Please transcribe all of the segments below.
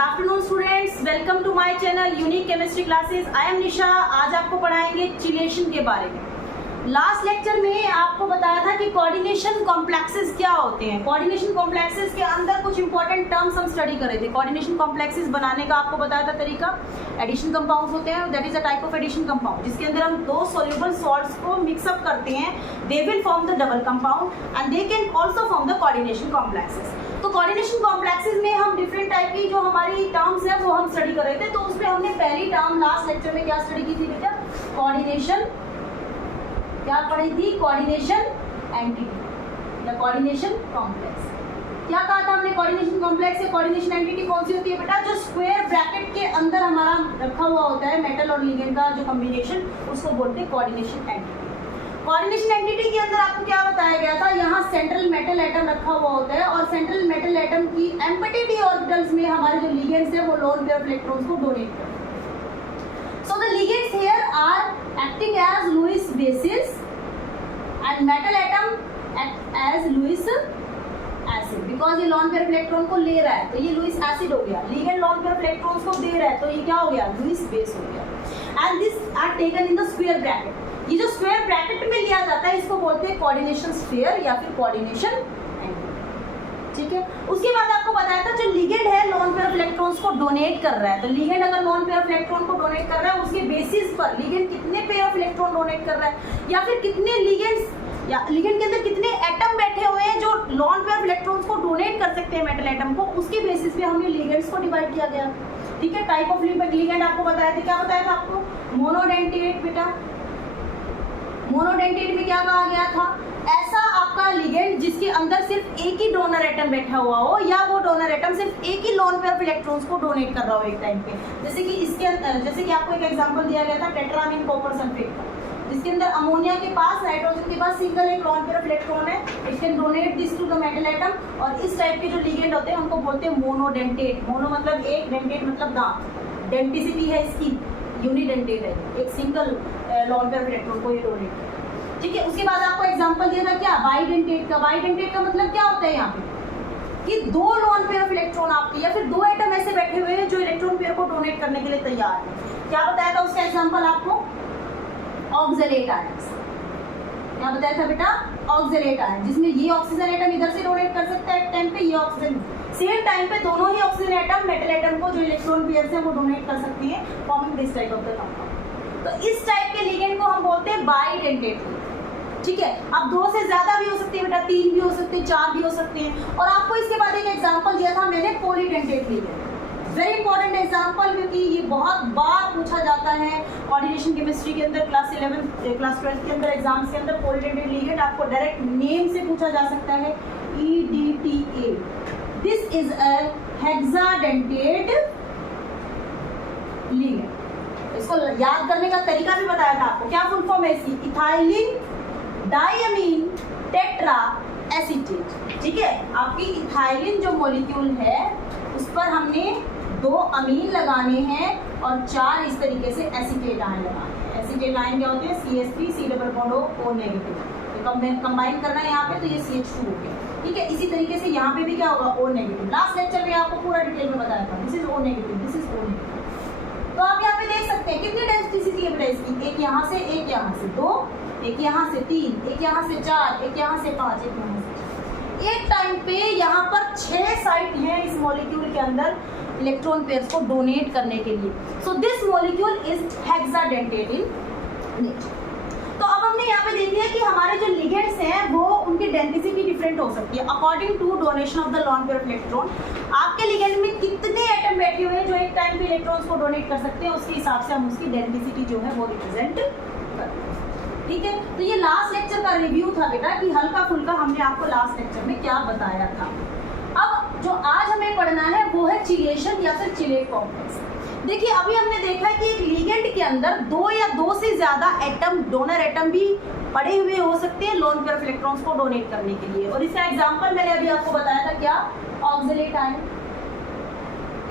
Afternoon students, welcome to my channel unique chemistry classes. I am Nisha. आज आपको पढ़ाएंगे chelation के बारे में। लास्ट लेक्चर में आपको बताया था कि कोऑर्डिनेशन कॉम्प्लेक्सेस क्या होते हैं। कोऑर्डिनेशन कॉम्प्लेक्सेस के अंदर कुछ इंपॉर्टेंट टर्म्स हम स्टडी कर रहे थे। कोऑर्डिनेशन कॉम्प्लेक्सेस बनाने का आपको बताया था तरीका। एडिशन कंपाउंड्स होते हैं, that is a type of addition compound जिसके अंदर हम दो सॉल्युबल सॉल्ट्स को मिक्सअप करते हैं। They will form the double compound and they can also form the coordination complexes. तो कोऑर्डिनेशन कॉम्प्लेक्सेस में हम डिफरेंट टाइप की जो हमारी टर्म्स है वो हम स्टडी कर रहे थे। तो उसमें हमने पहली टर्म लास्ट लेक्चर में क्या स्टडी की थी बेटा? कोऑर्डिनेशन क्या पढ़ी थी? कोऑर्डिनेशन एंटिटी या कोऑर्डिनेशन कॉम्प्लेक्स। क्या कहा था हमने? कोऑर्डिनेशन कॉम्प्लेक्स या कोऑर्डिनेशन एंटिटी कौन सी होती है बेटा? जो स्क्वायर ब्रैकेट के अंदर हमारा रखा हुआ होता है मेटल और लिगेंड का जो कॉम्बिनेशन, उसको बोलते हैं कोऑर्डिनेशन एंटिटी। कोऑर्डिनेशन एंटिटी के अंदर आपको क्या बताया गया था? यहाँ सेंट्रल मेटल एटम रखा हुआ होता है और सेंट्रल मेटल एटम की एम्प्टी डी ऑर्बिटल्स में हमारे जो लिगेंड्स है वो लोन पेयर ऑफ इलेक्ट्रॉन्स को डोनेट करते हैं। So the ligands here are acting as Lewis bases and metal atom act as Lewis acid because ये lone pair of electron को ले रहा है तो ये Lewis acid हो गया। ligand lone pair of electrons को दे रहा है तो ये क्या हो गया? Lewis base हो गया। and this are taken in the square bracket। ये जो square bracket में लिया जाता है इसको बोलते हैं coordination sphere या फिर coordination angle। ठीक है। उसके बाद आपको बताया था जो लिगेंड है लोन पेयर ऑफ इलेक्ट्रॉन्स को डोनेट कर रहा है। तो लिगेंड अगर लोन पेयर ऑफ इलेक्ट्रॉन को डोनेट कर रहा है उसके बेसिस पर लिगेंड कितने पेयर ऑफ इलेक्ट्रॉन डोनेट कर रहा है या फिर कितने लिगेंड्स या लिगेंड के अंदर कितने एटम बैठे हुए हैं जो लोन पेयर ऑफ इलेक्ट्रॉन्स को डोनेट कर सकते हैं मेटल एटम को, उसके बेसिस पे हमने लिगेंड्स को डिवाइड किया गया। ठीक है। टाइप ऑफ लिगेंड आपको बताया था। क्या बताया था आपको? मोनोडेंटेट बेटा। मोनोडेंटेट में क्या कहा गया था? ऐसा आपका लिगेंड जिसके अंदर सिर्फ एक ही डोनर एटम बैठा हुआ हो या वो डोनर एटम सिर्फ एक ही लोन पेयर ऑफ इलेक्ट्रॉन्स को डोनेट कर रहा हो एक टाइम पे। जैसे कि इसके अंदर जैसे कि आपको एक एग्जांपल दिया गया था टेट्रामीन कॉपर सल्फेट का, जिसके अंदर अमोनिया के पास नाइट्रोजन के पास सिंगल एक लोन पेयर ऑफ इलेक्ट्रॉन है। It can donate this to the metal atom. और इस टाइप के जो लिगेंड होते हैं उनको बोलते हैं मोनोडेंटेट। मोनो मतलब एक, डेंटेट मतलब दांत। डेंटिसिटी है इसकी, यूनिडेंटेट है, एक single loan pair of electron को ये डोनेट करता है। ठीक है। उसके बाद आपको एग्जांपल दिया था क्या? बाइडेंटेट का। बाइडेंटेट का मतलब क्या होता है यहाँ पे? कि दो लोन पेयर ऑफ इलेक्ट्रॉन आपके या फिर दो एटम ऐसे बैठे हुए हैं जो इलेक्ट्रॉन पेयर को डोनेट करने के लिए तैयार है। क्या बताया था उसका एग्जांपल आपको? Oxalate ions. क्या बताया था बेटा? ऑक्सलेट आयन, जिसमें ये ऑक्सीजन एटम इधर से डोनेट कर सकता है एक टाइम पे, ये ऑक्सीजन सेम टाइम पे दोनों ही ऑक्सीजन एटम मेटल एटम को जो इलेक्ट्रॉन पेयर से वो डोनेट कर सकती है, forming this type of the compound. तो इस टाइप के लिगेंड को हम बोलते हैं बाइडेंटेट। ठीक है। अब दो से ज्यादा भी हो सकते हैं बेटा, तीन भी हो सकते हैं, चार भी हो सकते हैं। और आपको इसके बाद एक एग्जांपल दिया था मैंने polydentate ligand. Very important example क्योंकि ये बहुत बार पूछा जाता है कोऑर्डिनेशन केमिस्ट्री के अंदर, क्लास 11 क्लास 12 के अंदर एग्जाम्स के अंदर। पॉलीडेंटेट लिगेंड आपको डायरेक्ट नेम से पूछा जा सकता है, EDTA। This is a hexadentate ligand. इसको याद करने का तरीका भी बताया था आपको। क्या फुल फॉर्म है इसकी? Ethylene diamine tetra acetate. ठीक है। आपकी इथाइलिन जो मॉलिक्यूल है उस पर हमने 2 अमीन लगाने हैं और 4 इस तरीके से एसीटेट आयन लगाने हैं। एसीटेट आयन क्या होते हैं? CH3 C double bond O negative. Combine करना है यहाँ पे तो ये CH2 हो गया। ठीक है। इसी तरीके से यहाँ पे भी क्या होगा? O negative. लास्ट लेक्चर में आपको पूरा डिटेल में बताया था। This is O negative, this is O negative. तो आप यहाँ पे देख सकते हैं कितनी डेंसिटी है बेटा इसकी? एक यहाँ से, एक यहाँ से, 2, एक यहाँ से 3, एक यहाँ से 4, एक यहाँ से 5, एक यहाँ से। एक टाइम पे यहाँ पर 6 साइट हैं इस मॉलिक्यूल के अंदर इलेक्ट्रॉन पेयर्स को डोनेट करने के लिए। So this molecule is hexadentate in nature. तो अब हमने यहाँ पे देख लिया कि हमारे जो लिगेंड्स हैं वो उनकी डेंसिटी डिफरेंट हो सकती है according to donation of the lone pair of electron. आपके लिगेंड में कितने एटम बैठे हुए हैं जो एक टाइम पे इलेक्ट्रॉन्स को डोनेट कर सकते हैं, उसके हिसाब से हम उसकी डेंसिटी जो है वो रिप्रेजेंट करते हैं। ठीक है। तो ये लास्ट लेक्चर का रिव्यू था बेटा कि हल्का फुल्का हमने आपको लास्ट लेक्चर में क्या बताया था। अब जो आज हमें पढ़ना है वो है चिलेशन या फिर चिलेट कॉम्प्लेक्स। देखिए अभी हमने देखा है कि एक लिगेंड के अंदर 2 या 2 से ज्यादा एटम, डोनर एटम भी पड़े हुए हो सकते हैं लोन पेयर ऑफ इलेक्ट्रॉन्स को डोनेट करने के लिए। और इसका एग्जांपल मैंने अभी आपको बताया था क्या? Oxalate ion.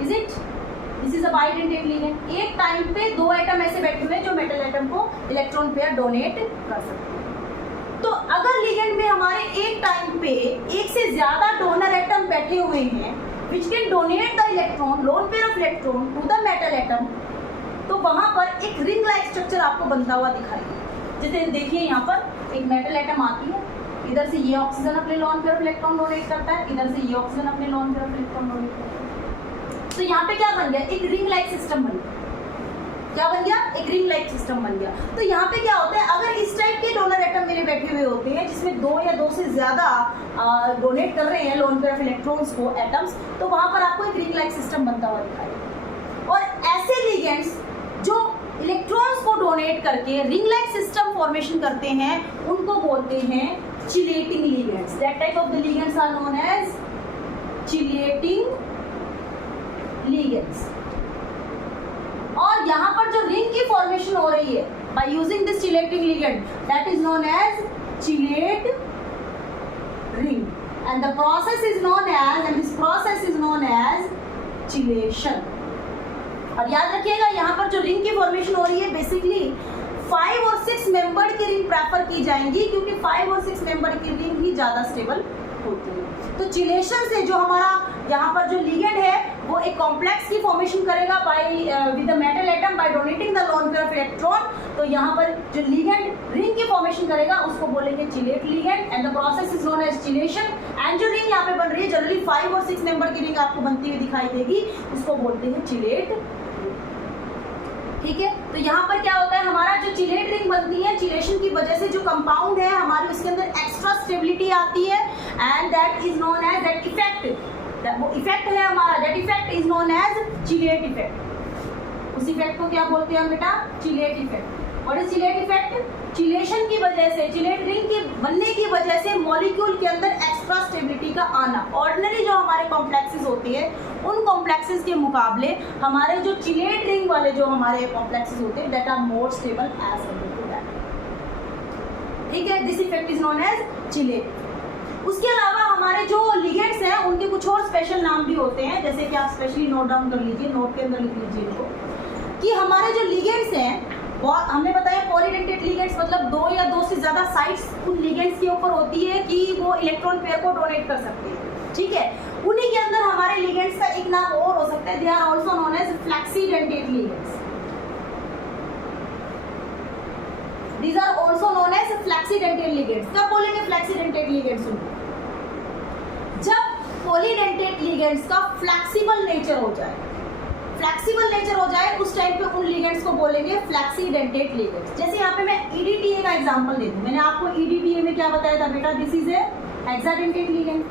Is it? This is a bidentate ligand. एक टाइम पे 2 एटम ऐसे बैठे हुए हैं जो मेटल एटम को इलेक्ट्रॉन पेयर डोनेट कर सकते हैं। तो अगर लिगेंड में हमारे एक टाइम पे एक से ज्यादा डोनर एटम बैठे हुए हैं which can donate the electron, lone pair of electron to the metal atom, तो वहां पर एक रिंग लाइक स्ट्रक्चर आपको बनता हुआ दिखाई दे। जैसे देखिए यहाँ पर एक मेटल एटम आती है, इधर से ये ऑक्सीजन अपने loan pair of electron donate करता है, इधर से ये ऑक्सीजन अपने loan pair of electron donate करता है। तो यहाँ पे क्या बन गया, एक रिंग लाइक सिस्टम बन गया। क्या बन गया, एक रिंग लाइक सिस्टम बन गया। तो यहाँ पे क्या होता है, अगर इस टाइप के डोनर एटम मेरे बैठे हुए होते हैं जिसमें 2 या 2 से ज्यादा डोनेट कर रहे हैं लोन पेयर ऑफ इलेक्ट्रॉन्स को, एटम्स, तो वहां पर आपको एक रिंग लाइक सिस्टम बनता हुआ दिखाई। और ऐसे लिगेंड्स जो इलेक्ट्रॉन्स को डोनेट करके रिंग लाइक सिस्टम फॉर्मेशन करते हैं उनको बोलते हैं chelating ligands. That type of the ligands are known as chelating ligands. और यहाँ पर जो रिंग की फॉर्मेशन हो रही है by using this chelating ligand, that is known as chelate ring, and the process is known as, and this process is known as chelation. और याद रखिएगा यहाँ पर जो रिंग की फॉर्मेशन हो रही है बेसिकली 5 और 6 मेंबर की रिंग प्रेफर की जाएंगी, क्योंकि 5 और 6 मेंबर की रिंग ही ज्यादा स्टेबल होती है। तो चिलेशन से जो हमारा यहाँ पर जो लिगेंड है वो एक कॉम्प्लेक्स की फॉर्मेशन करेगा by with the metal atom by donating the lone pair of electron. तो यहाँ पर जो लिगेंड रिंग की फॉर्मेशन करेगा उसको बोलेंगे chelate ligand, and the process is known as chelation. And जो रिंग यहाँ पे बन रही है जनरली 5 और 6 मेंबर की रिंग आपको बनती हुई दिखाई देगी, उसको बोलते हैं चिलेट। ठीक है, तो यहाँ पर क्या होता है, हमारा जो चिलेट रिंग बनती है चिलेशन की वजह से जो कंपाउंड है हमारी उसके अंदर एक्स्ट्रा स्टेबिलिटी आती है, and that is known as that effect. वो इफेक्ट है हमारा, that effect is known as chelate effect. उस इफेक्ट को क्या बोलते हैं हम बेटा, chelate effect. What is chelate effect? Chelation की वजह से, चिलेट रिंग के बनने की वजह से मॉलिक्यूल के अंदर एक्स्ट्रा स्टेबिलिटी का आना। ऑर्डिनरी जो हमारे कॉम्प्लेक्सेस होते हैं उन कॉम्प्लेक्सेस के मुकाबले हमारे जो चिलेट रिंग वाले जो हमारे कॉम्प्लेक्सेस होते हैं that are more stable as compare to that. ठीक है, this effect is known as chelate. उसके अलावा हमारे जो लिगेंड्स हैं उनके कुछ और स्पेशल नाम भी होते हैं, जैसे कि आप स्पेशली नोट डाउन कर लीजिए, नोट के अंदर लिख लीजिए इनको, कि हमारे जो लिगेंड्स हैं हमने बताया पॉलीडेंटेड लिगेंड्स मतलब 2 या 2 से ज्यादा साइट्स उन लिगेंड्स के ऊपर होती है कि वो इलेक्ट्रॉन पेयर को डोनेट कर सकते हैं। ठीक है, उन्हीं के अंदर हमारे लिगेंड्स का एक नाम और हो सकता है, they are also known as flexidentate ligands. These are also known as flexidentate ligands. कब बोलेंगे फ्लेक्सीडेंटेड लिगेंड्स? जब पॉलीडेंटेड लिगेंड्स का फ्लेक्सिबल नेचर हो जाए, फ्लेक्सिबल नेचर हो जाए उस टाइम पे उन लिगेंड्स को बोलेंगे फ्लेक्सीडेंटेड लिगेंड्स। जैसे यहाँ पे मैं EDTA का एग्जांपल देती हूँ। मैंने आपको EDTA में क्या बताया था बेटा, this is a hexadentate ligand.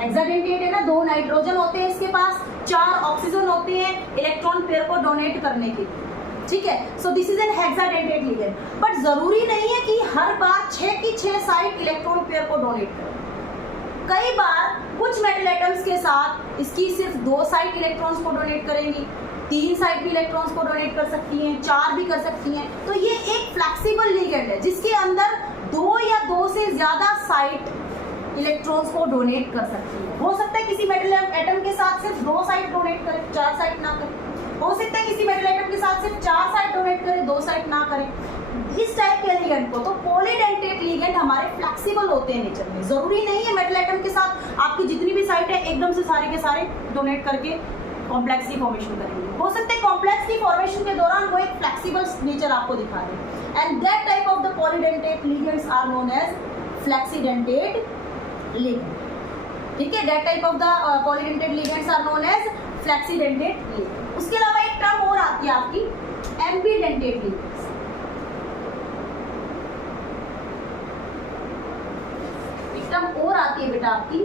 Hexadentate है ना, 2 नाइट्रोजन होते हैं इसके पास, 4 ऑक्सीजन होते हैं इलेक्ट्रॉन पेयर को डोनेट करने के लिए। ठीक है, so this is an hexadentate ligand. But जरूरी नहीं है कि हर बार 6 की 6 साइड इलेक्ट्रॉन पेयर को डोनेट करें। कई बार कुछ मेटल एटम्स के साथ इसकी सिर्फ 2 साइड इलेक्ट्रॉन्स को डोनेट करेंगी, 3 साइड भी इलेक्ट्रॉन्स को डोनेट कर सकती हैं, 4 भी कर सकती हैं। तो ये एक फ्लेक्सिबल लिगेंड है जिसके अंदर 2 या 2 से ज्यादा साइड इलेक्ट्रॉन्स को डोनेट कर सकती है। हो सकता है किसी मेटल एटम के साथ सिर्फ 2 साइड डोनेट करे, 4 साइड ना करे। हो सकता है किसी मेटल एटम के साथ सिर्फ 4 साइड डोनेट करे, 2 साइड ना करे। इस टाइप के लिगेंड को तो पॉलीडेंटेड लिगेंड हमारे फ्लेक्सिबल होते हैं नेचर में। जरूरी नहीं है मेटल एटम के साथ आपकी जितनी भी साइट है एकदम से सारे के सारे डोनेट करके कॉम्प्लेक्स की फॉर्मेशन करेंगे। हो सकता है कॉम्प्लेक्स की फॉर्मेशन के दौरान वो एक फ्लेक्सिबल नेचर आपको दिखा दे, and that type of the polydentate ligands are known as flexidentate ligand. ठीक है, that type of the polydentate ligands are known as flexidentate ligand. उसके अलावा एक टर्म और आती है आपकी एम्बीडेंटेड लिगेंड्स। एक टर्म और आती है बेटा आपकी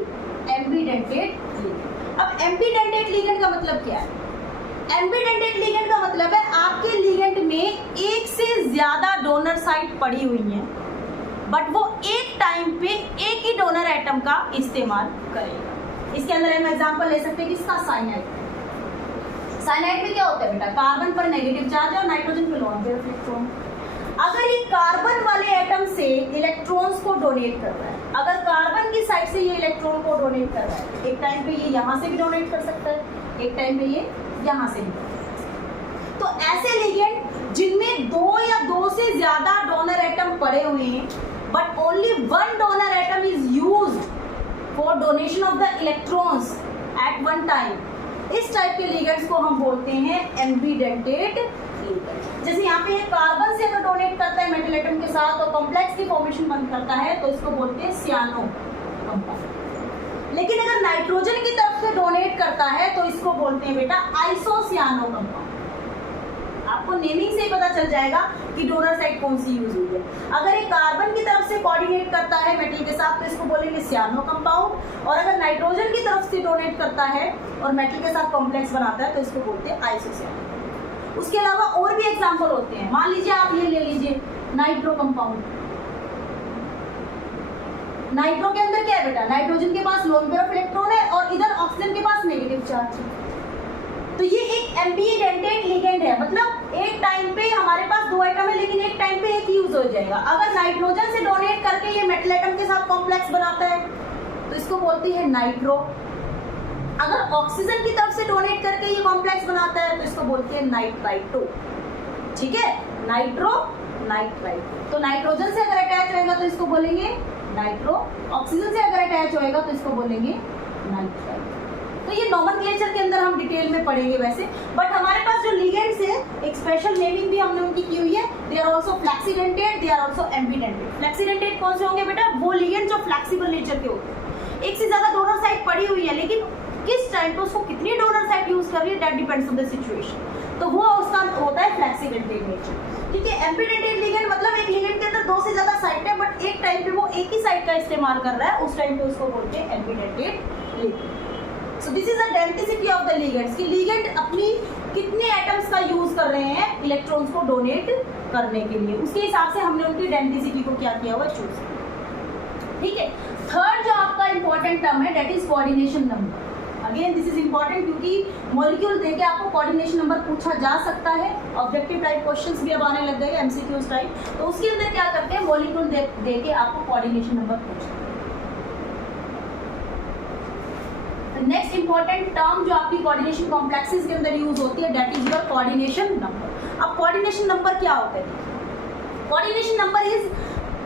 एम्बीडेंटेड लिगेंड। अब एम्बीडेंटेड लिगेंड का मतलब क्या है? एम्बीडेंटेड लिगेंड का मतलब है आपके लिगेंड में एक से ज्यादा डोनर साइट पड़ी हुई है, बट वो एक टाइम पे एक ही डोनर एटम का इस्तेमाल करेगा। इसके अंदर हम एग्जांपल ले सकते हैं कि इसका साइनाइड। साइनाइड में क्या होता है बेटा, कार्बन पर नेगेटिव चार्ज और नाइट्रोजन पे लोन पेयर इलेक्ट्रॉन। अगर ये कार्बन वाले एटम से इलेक्ट्रॉन्स को डोनेट कर रहा है, अगर कार्बन की साइड से ये इलेक्ट्रॉन को डोनेट कर रहा है, एक टाइम पे ये यहाँ से भी डोनेट कर सकता है, एक टाइम पे ये यहाँ से भी। तो ऐसे लिगेंड जिनमें 2 या 2 से ज्यादा डोनर एटम पड़े हुए हैं, but only 1 donor atom is used for donation of the electrons at one time, इस टाइप के लिगेंड्स को हम बोलते हैं एम्बीडेंटेड लिगेंड। जैसे यहाँ पे कार्बन से अगर डोनेट करता है मेटल एटम के साथ और कॉम्प्लेक्स की फॉर्मेशन बंद करता है तो इसको बोलते हैं सियानो कंपाउंड। लेकिन अगर नाइट्रोजन की तरफ से डोनेट करता है तो इसको बोलते हैं बेटा आइसोसियानो कंपाउंड। आपको नेमिंग से ही पता चल जाएगा कि डोनर साइड कौन सी यूज हुई है। अगर एक कार्बन की तरफ से कोऑर्डिनेट करता है मेटल के साथ तो इसको बोलेंगे सियानो कंपाउंड, और अगर नाइट्रोजन की तरफ से डोनेट करता है और मेटल के साथ कॉम्प्लेक्स बनाता है तो इसको बोलते हैं आइसोसियानो। उसके अलावा और भी एग्जांपल होते हैं, मान लीजिए आप ये ले लीजिए नाइट्रो कंपाउंड। नाइट्रो के अंदर क्या है बेटा, नाइट्रोजन के पास लोन पेयर ऑफ इलेक्ट्रॉन है और इधर ऑक्सीजन के पास नेगेटिव चार्ज है, तो ये एक एम्बीडेंटेड लिगेंड है। मतलब एक टाइम पे हमारे पास दो एटम है लेकिन एक टाइम पे एक यूज हो जाएगा। अगर नाइट्रोजन से डोनेट करके ये मेटल एटम के साथ कॉम्प्लेक्स बनाता है तो इसको बोलती है नाइट्रो। अगर ऑक्सीजन की तरफ से डोनेट करके ये कॉम्प्लेक्स बनाता है तो इसको बोलते हैं नाइट्राइटो। ठीक है, नाइट्रो नाइट्राइट। तो नाइट्रोजन से अगर अटैच होएगा तो इसको बोलेंगे नाइट्रो, ऑक्सीजन से अगर अटैच होएगा तो इसको बोलेंगे नाइट्राइट। तो ये नॉमेनक्लेचर के अंदर हम डिटेल में पढ़ेंगे वैसे, बट हमारे पास जो लिगेंड्स है एक स्पेशल नेमिंग भी हमने उनकी की हुई है। They are also flexidentate, they are also ambidentate. Flexidentate कौन से होंगे बेटा, वो लिगेंड जो फ्लेक्सिबल नेचर के होते हैं। एक से ज्यादा डोनर साइट पड़ी हुई है लेकिन किस टाइम पे उसको कितनी डोनर साइट यूज कर रही है that depends on the situation, तो वो उसका होता है फ्लेक्सीडेंटेड नेचर। ठीक है, एम्बीडेंटेड लिगेंड मतलब एक लिगेंड के अंदर दो से ज्यादा साइट है बट एक टाइम पे वो एक ही साइट का इस्तेमाल कर रहा है, उस टाइम पे उसको बोलते हैं एम्बीडेंटेड ligand. So this is the denticity of the ligands कि लिगेंड अपनी कितने एटम्स का यूज कर रहे हैं इलेक्ट्रॉन्स को डोनेट करने के लिए, उसके हिसाब से हमने उनकी डेंसिटी को क्या किया हुआ चूज किया। ठीक है, थर्ड जो आपका इंपॉर्टेंट टर्म है that is coordination number. Again this is important क्योंकि मॉलिक्यूल देके आपको कोऑर्डिनेशन नंबर पूछा जा सकता है। ऑब्जेक्टिव टाइप क्वेश्चंस भी अब आने लग गए एमसीक्यूज टाइप, तो उसके अंदर क्या करते हैं मॉलिक्यूल देके आपको कोऑर्डिनेशन नंबर पूछते हैं। नेक्स्ट इंपॉर्टेंट टर्म जो आपकी कोऑर्डिनेशन कॉम्प्लेक्सेस के अंदर यूज होती है that is your coordination number. अब कोऑर्डिनेशन नंबर क्या होता है, coordination number is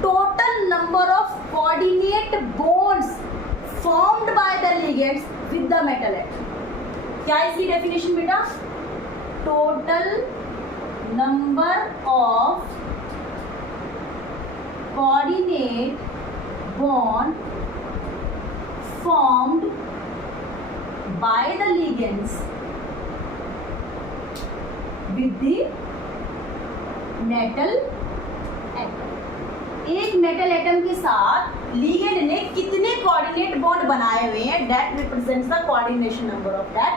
total number of coordinate bonds formed by the ligands with the metal atom. क्या है इसकी डेफिनेशन बेटा, total number of coordinate bond formed by the ligands with the metal atom। एक metal atom के साथ ligand ने कितने coordinate bond बनाए हुए हैं that represents the coordination number of that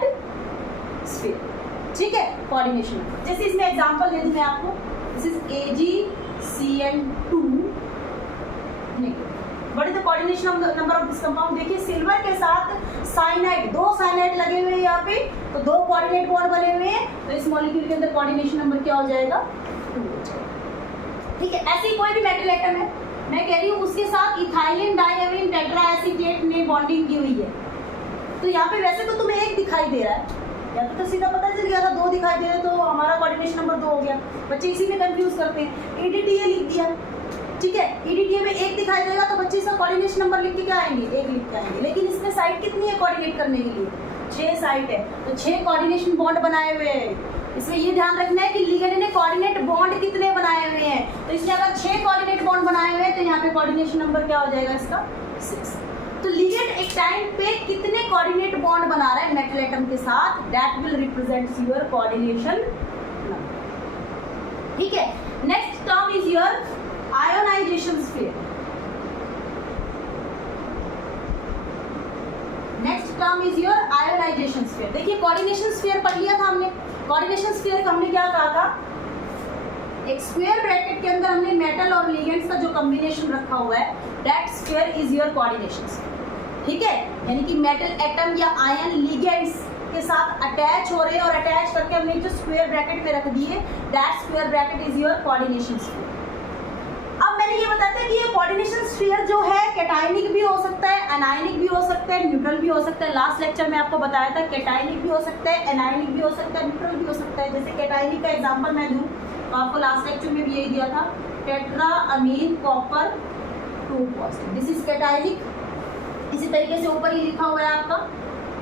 sphere. ठीक है, कोऑर्डिनेशन नंबर जैसे इसमें एग्जांपल दे दूं मैं आपको, this is AgCN2। What is the coordination number of this compound. देखिए सिल्वर के साथ साइनाइड, दो साइनाइड लगे हुए हैं यहाँ पे, तो दो कोऑर्डिनेट बॉन्ड बने हुए हैं, तो इस मॉलिक्यूल के अंदर कोऑर्डिनेशन नंबर क्या हो जाएगा 2 हो जाएगा। ठीक है, ऐसे ही कोई भी मेटल एटम है, मैं कह रही हूँ उसके साथ इथाइलिन डाइएमिन टेट्राएसीटेट ने बॉन्डिंग की हुई है, तो यहाँ पे वैसे तो तुम्हें एक दिखाई दे रहा है, या तो सीधा पता चल गया था दो दिखाई दे रहे तो हमारा कोऑर्डिनेशन नंबर 2 हो गया। बच्चे इसी में कंफ्यूज करते हैं, EDTA लिख दिया। ठीक है, EDTA में एक दिखाई देगा तो बच्चे इसका कोऑर्डिनेशन नंबर लिख के क्या आएंगे, 1 लिख के आएंगे, लेकिन इसमें साइट कितनी है कोऑर्डिनेट करने के लिए, 6 साइट है, तो 6 कोऑर्डिनेशन बॉन्ड बनाए हुए हैं। इसमें ये ध्यान रखना है कि लिगेंड ने कोऑर्डिनेट बॉन्ड कितने बनाए हुए हैं, तो इसने अगर 6 कोऑर्डिनेट बॉन्ड बनाए हुए हैं तो यहाँ पे कोऑर्डिनेशन नंबर क्या हो जाएगा इसका 6। तो लिगेंड एक टाइम पे कितने कोऑर्डिनेट बॉन्ड बना रहा है मेटल एटम के साथ that will represents your coordination number. ठीक है, next term is your ionisation sphere. Next term is your ionisation sphere. देखिए कोऑर्डिनेशन स्फीयर पढ़ लिया था हमने, कोऑर्डिनेशन स्फीयर हमने क्या कहा था, एक स्क्वायर ब्रैकेट के अंदर हमने मेटल और लिगेंड्स का जो कॉम्बिनेशन रखा हुआ है that sphere is your coordination sphere. ठीक है, यानी कि मेटल एटम या आयन लिगेंड्स के साथ अटैच हो रहे हैं और अटैच करके हमने जो स्क्वायर ब्रैकेट में रख दिए that square bracket is your coordination sphere. अब मैंने ये बताया था कि ये कोऑर्डिनेशन स्फीयर जो है कैटायनिक भी हो सकता है, एनायनिक भी हो सकता है, न्यूट्रल भी हो सकता है। लास्ट लेक्चर में आपको बताया था कैटायनिक भी हो सकता है, एनायनिक भी हो सकता है, न्यूट्रल भी हो सकता है। जैसे कैटायनिक का एग्जांपल मैं दूं तो आपको लास्ट लेक्चर में भी यही दिया था, tetra amine copper 2 positive, this is cationic. इसी तरीके से ऊपर ही लिखा हुआ है आपका,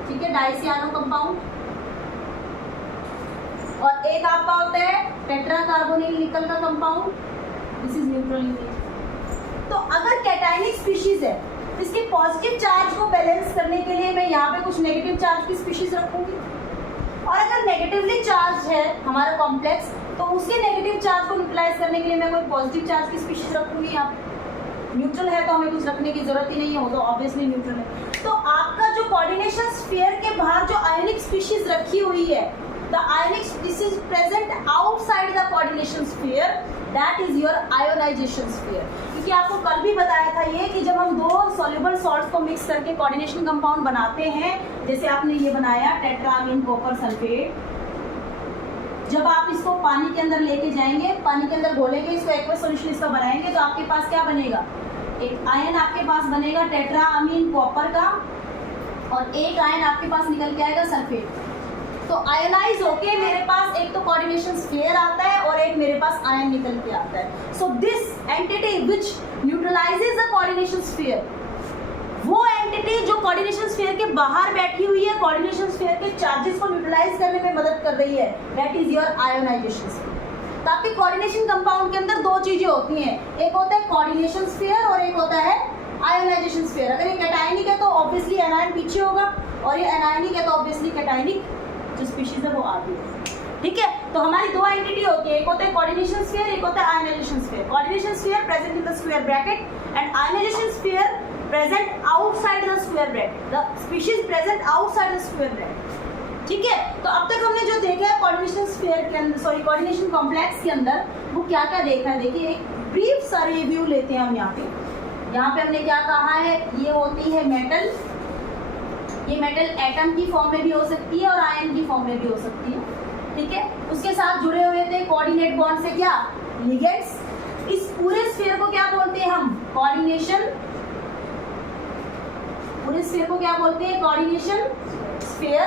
ठीक है, डाइसियानो कंपाउंड। और एक आपका होता है टेट्रा कार्बोनिल निकल का compound, this is neutral unit. तो अगर कैटायनिक स्पीशीज है तो इसके पॉजिटिव चार्ज को बैलेंस करने के लिए मैं यहाँ पे कुछ नेगेटिव चार्ज की स्पीशीज रखूंगी, और अगर नेगेटिवली चार्ज है हमारा कॉम्प्लेक्स तो उसके नेगेटिव चार्ज को न्यूट्रलाइज करने के लिए मैं कोई पॉजिटिव चार्ज की स्पीशीज रखूंगी। यहाँ न्यूट्रल है तो हमें कुछ रखने की जरूरत ही नहीं है, वो तो ऑब्वियसली न्यूट्रल है। तो आपका जो कोऑर्डिनेशन स्फीयर के बाहर जो आयोनिक स्पीशीज रखी हुई है, the ionic species present outside the coordination sphere, that is your ionisation sphere. क्योंकि आपको कल भी बताया था ये कि जब हम दो सॉल्युबल सॉल्ट्स को मिक्स करके कोऑर्डिनेशन कंपाउंड बनाते हैं, जैसे आपने ये बनाया टेट्रामीन कॉपर सल्फेट, जब आप इसको पानी के अंदर लेके जाएंगे, पानी के अंदर घोलेंगे, इसको एक्वस सॉल्यूशन इसका बनाएंगे, तो आपके पास क्या बनेगा, एक आयन आपके पास बनेगा टेट्रामीन कॉपर का, और एक आयन आपके पास निकल के आएगा सल्फेट। तो आयनाइज होके मेरे पास एक तो कोऑर्डिनेशन स्फीयर आता है और एक मेरे पास आयन निकल के आता है। So this entity which neutralises the coordination sphere, वो एंटिटी जो कोऑर्डिनेशन स्फीयर के बाहर बैठी हुई है, कोऑर्डिनेशन स्फीयर के चार्जेस को न्यूट्रलाइज करने में मदद कर रही है, that is your ionisation sphere. तो आपके कोऑर्डिनेशन कंपाउंड के अंदर दो चीजें होती हैं, एक होता है कोऑर्डिनेशन स्फीयर और एक होता है आयोनाइजेशन स्फीयर। अगर ये कैटायनिक है तो ऑब्वियसली एनायन पीछे होगा, और ये एनायनिक है तो ऑब्वियसली कैटायनिक जो स्पीशीज है वो आगे होगी, ठीक है। तो हमारी दो एंटिटी होती है, एक होता है कोऑर्डिनेशन स्फीयर, एक होता है ionisation sphere. Coordination sphere present in the square bracket and ionisation sphere present outside the square bracket, the species present outside the square bracket, ठीक है। तो अब तक हमने जो देखा है कोऑर्डिनेशन स्फीयर के अंदर, सॉरी कोऑर्डिनेशन कॉम्प्लेक्स के अंदर, वो क्या क्या देखा है, देखिए एक ब्रीफ सा रिव्यू लेते हैं हम। यहाँ पे हमने क्या कहा है, ये होती है मेटल, ये मेटल एटम की फॉर्म में भी हो सकती है और आयन की फॉर्म में भी हो सकती है, ठीक है। उसके साथ जुड़े हुए थे कोऑर्डिनेट बॉन्ड से क्या, लिगेंड्स। इस पूरे स्फीयर को क्या बोलते हैं हम, कोऑर्डिनेशन, पूरे स्फीयर को क्या बोलते हैं, कोऑर्डिनेशन स्फीयर।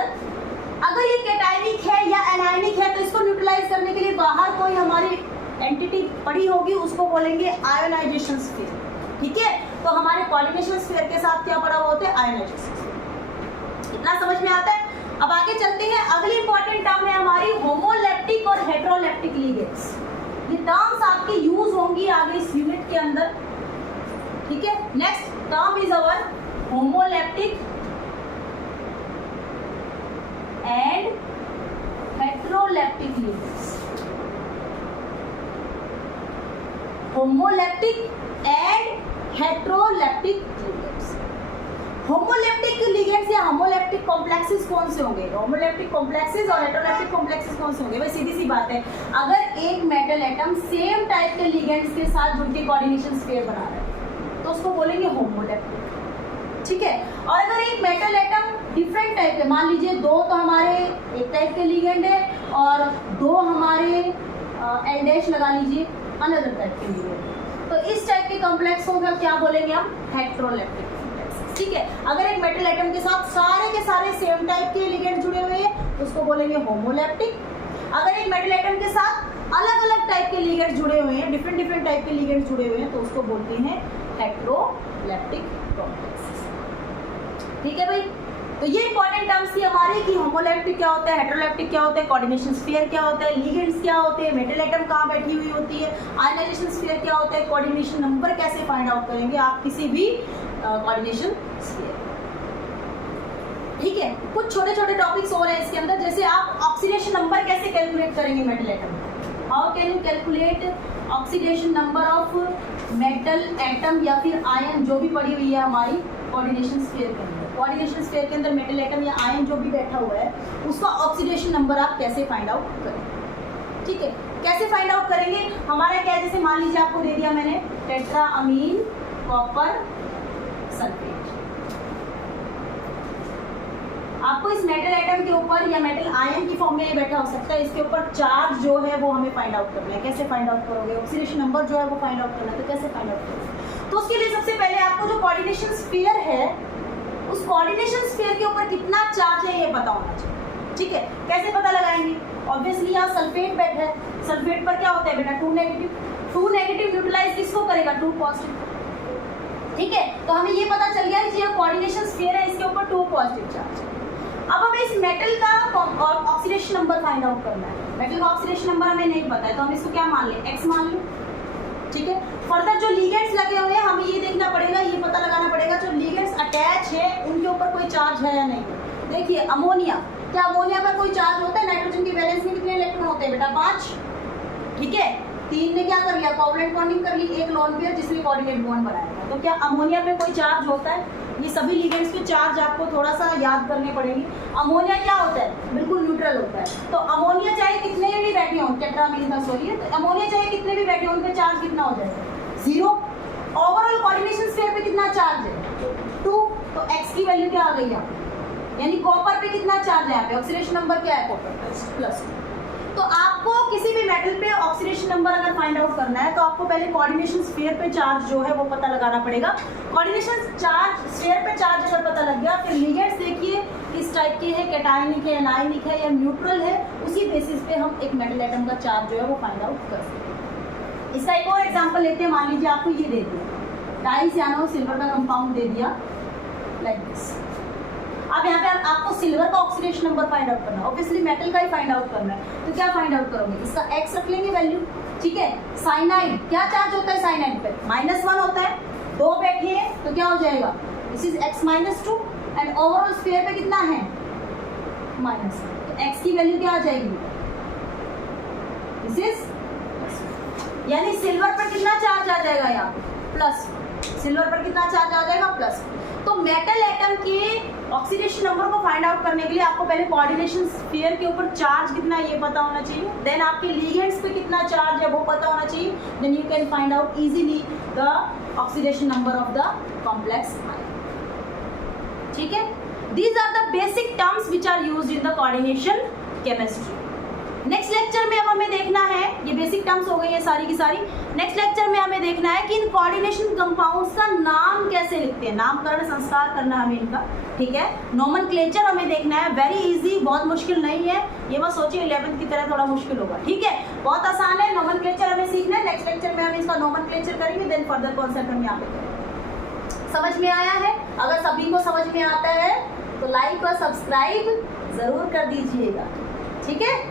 अगर ये कैटायनिक है या एनायनिक है तो इसको न्यूट्रलाइज करने के लिए बाहर कोई हमारी एंटिटी पड़ी होगी, उसको बोलेंगे आयोनाइजेशन स्फीयर, ठीक है। तो हमारे कोऑर्डिनेशन स्फीयर के साथ क्या पड़ा हुआ होता है, आयोनाइजेशन स्फीयर। इतना समझ में आता है। अब आगे चलते हैं, अगली इंपॉर्टेंट टर्म है हमारी होमोलेप्टिक और हेटेरोलेप्टिक लिगेंड्स। ये टर्म्स आपकी यूज होंगी आगे इस यूनिट के अंदर, ठीक है। Next term is our homoleptic and heteroleptic ligands. Homoleptic and heteroleptic ligands. Homoleptic ligands या होमोलेप्टिक कॉम्प्लेक्सेस कौन से होंगे, होमोलेप्टिक कॉम्प्लेक्सेस और हेटेरोलेप्टिक कॉम्प्लेक्सेस कौन से होंगे, भाई सीधी सी बात है, अगर एक मेटल एटम सेम टाइप के लिगेंड्स के साथ जुड़ के कोऑर्डिनेशन स्फीयर बना रहा है तो उसको बोलेंगे होमोलेप्टिक, ठीक है। और अगर एक मेटल एटम डिफरेंट टाइप के, मान लीजिए दो तो हमारे एक टाइप के लिगेंड है और दो हमारे एल डैश लगा लीजिए अनदर टाइप के लिगेंड, तो इस टाइप के कॉम्प्लेक्स को क्या बोलेंगे हम, हेटेरोलेप्टिक कॉम्प्लेक्स, ठीक है। अगर एक मेटल एटम के साथ सारे के सारे सेम टाइप के लिगेंड जुड़े हुए हैं तो उसको बोलेंगे होमोलेप्टिक। अगर एक मेटल एटम के साथ अलग अलग टाइप के लिगेंड जुड़े हुए हैं, डिफरेंट टाइप के लिगेंड जुड़े हुए हैं, तो उसको बोलते हैं हेटेरोलेप्टिक कॉम्प्लेक्स, ठीक है भाई। तो ये इंपॉर्टेंट टर्म्स थी हमारी कि होमोलेप्टिक क्या होता है, हेटेरोलेप्टिक क्या होता है, कोऑर्डिनेशन स्फीयर क्या होता है, लिगेंड्स क्या होते हैं, मेटल एटम कहाँ बैठी हुई होती है, आयोनाइजेशन स्फीयर क्या होता है, कोऑर्डिनेशन नंबर कैसे फाइंड आउट करेंगे आप किसी भी कोऑर्डिनेशन स्फीयर, ठीक है। कुछ छोटे छोटे टॉपिक्स और हैं इसके अंदर, जैसे आप ऑक्सीडेशन नंबर कैसे कैलकुलेट करेंगे metal atom, how can you calculate oxidation number of metal atom या फिर आयन जो भी पड़ी हुई है हमारी कोऑर्डिनेशन स्फीयर के अंदर। कोऑर्डिनेशन स्फीयर के अंदर मेटल एटम या आयन जो भी बैठा हुआ है उसका ऑक्सीडेशन नंबर आप कैसे फाइंड आउट करेंगे, ठीक है। कैसे फाइंड आउट करेंगे, हमारा क्या है, जैसे मान लीजिए आपको दे दिया मैंने टेट्रामीन कॉपर सल्फेट, आपको इस मेटल एटम के ऊपर या मेटल आयन की फॉर्म में बैठा हो सकता है, इसके ऊपर चार्ज जो है वो हमें फाइंड आउट करना है। कैसे फाइंड आउट करोगे, ऑक्सीडेशन नंबर जो है वो फाइंड आउट करना है, तो कैसे फाइंड आउट करोगे, तो उसके लिए सबसे पहले आपको जो कोऑर्डिनेशन स्फीयर है उस कोऑर्डिनेशन स्फीयर के ऊपर कितना चार्ज है ये पता होना चाहिए, ठीक है। कैसे पता लगाएंगे, ऑब्वियसली यहाँ सल्फेट बैठा है, सल्फेट पर क्या होता है बेटा, 2 नेगेटिव, 2 नेगेटिव न्यूट्रलाइज किसको करेगा, 2 पॉजिटिव, ठीक है, तो हमें ये पता चल गया कि ये कोऑर्डिनेशन स्फीयर है, इसके ऊपर 2 पॉजिटिव चार्ज है। अब हमें इस मेटल का ऑक्सीडेशन नंबर फाइंड आउट करना है। मेटल का ऑक्सीडेशन नंबर हमें नहीं पता है, तो हम इसको क्या मान लें, x मान लें। ठीक है, फर्दर जो लिगेंड्स लगे हुए हैं हमें ये देखना पड़ेगा, ये पता लगाना पड़ेगा जो लिगेंड्स अटैच है उनके ऊपर कोई चार्ज है या नहीं। देखिए अमोनिया, क्या अमोनिया पर कोई चार्ज होता है? नाइट्रोजन की वैलेंस में कितने इलेक्ट्रॉन होते हैं बेटा? 5। ठीक है, 3 ने क्या कर लिया, कोवलेंट बॉन्डिंग कर ली, एक लोन पेयर जिसने कोऑर्डिनेट बॉन्ड बनाया। तो क्या अमोनिया पे कोई चार्ज होता है? ये सभी लिगेंड्स पे चार्ज आपको थोड़ा सा याद करने पड़ेंगे। अमोनिया क्या होता है? बिल्कुल न्यूट्रल होता है। तो अमोनिया चाहे कितने भी बैठे हों, टेट्रामीन का सॉरी है, तो अमोनिया चाहे कितने भी बैठे हों, उन पे चार्ज कितना हो जाएगा? 0। ओवरऑल कोऑर्डिनेशन स्फीयर पे कितना चार्ज है? 2। तो x की वैल्यू क्या आ गई यहाँ पे? यानी कॉपर पे कितना चार्ज है यहाँ पे? ऑक्सीडेशन नंबर क्या है? कॉपर +2। तो आपको किसी भी मेटल पे ऑक्सीडेशन नंबर अगर फाइंड आउट करना है तो आपको पहले कोऑर्डिनेशन स्फीयर पे चार्ज जो है वो पता लगाना पड़ेगा। कोऑर्डिनेशन चार्ज स्फीयर पे चार्ज अगर पता लग गया, फिर लिगेंड्स देखिए किस टाइप के हैं, कैटायनिक है, एनायनिक है या न्यूट्रल है, उसी बेसिस पे हम एक मेटल एटम का चार्ज जो है वो फाइंड आउट कर सकते हैं। इसका एक और एग्जाम्पल लेते हैं। मान लीजिए आपको ये दे दिया, डाइसियानो सिल्वर का कंपाउंड दे दिया लाइक दिस। अब यहाँ पे आपको सिल्वर का ऑक्सीडेशन नंबर फाइंड आउट करना है, ऑब्वियसली मेटल का ही फाइंड आउट करना है। तो क्या फाइंड आउट करोगे? इसका x रख लेंगे वैल्यू। ठीक है, साइनाइड क्या चार्ज होता है साइनाइड पे? -1 होता है। 2 बैठे हैं तो क्या हो जाएगा? This is x -2 and overall sphere पे कितना है? -1। तो x की वैल्यू क्या आ जाएगी? दिस इज, यानी सिल्वर पर कितना चार्ज आ जाएगा यहाँ पे? प्लस। सिल्वर पर कितना चार्ज आ जाएगा? प्लस। तो मेटल एटम के ऑक्सीडेशन नंबर को फाइंड आउट करने के लिए आपको पहले कोऑर्डिनेशन स्फीयर के ऊपर चार्ज कितना है ये पता होना चाहिए, देन आपके लिगेंड्स पे कितना चार्ज है वो पता होना चाहिए, then you can find out easily the oxidation number of the complex ion. ठीक है, these are the basic terms which are used in the coordination chemistry. Next lecture में अब हमें देखना है, ये बेसिक टर्म्स हो गई है सारी की सारी। नेक्स्ट लेक्चर में हमें देखना है कि इन कोऑर्डिनेशन कंपाउंड्स का नाम कैसे लिखते हैं, नामकरण संस्कार करना हमें इनका। ठीक है, नोमेनक्लेचर हमें देखना है, वेरी इजी, बहुत मुश्किल नहीं है, ये मत सोचिए 11th की तरह थोड़ा मुश्किल होगा। ठीक है, बहुत आसान है, नोमेनक्लेचर हमें सीखना है। नेक्स्ट लेक्चर में हम इसका नोमेनक्लेचर करेंगे, देन फर्दर कॉन्सेप्ट हम यहाँ पे करेंगे। समझ में आया है? अगर सभी को समझ में आता है तो लाइक और सब्सक्राइब जरूर कर दीजिएगा। ठीक है।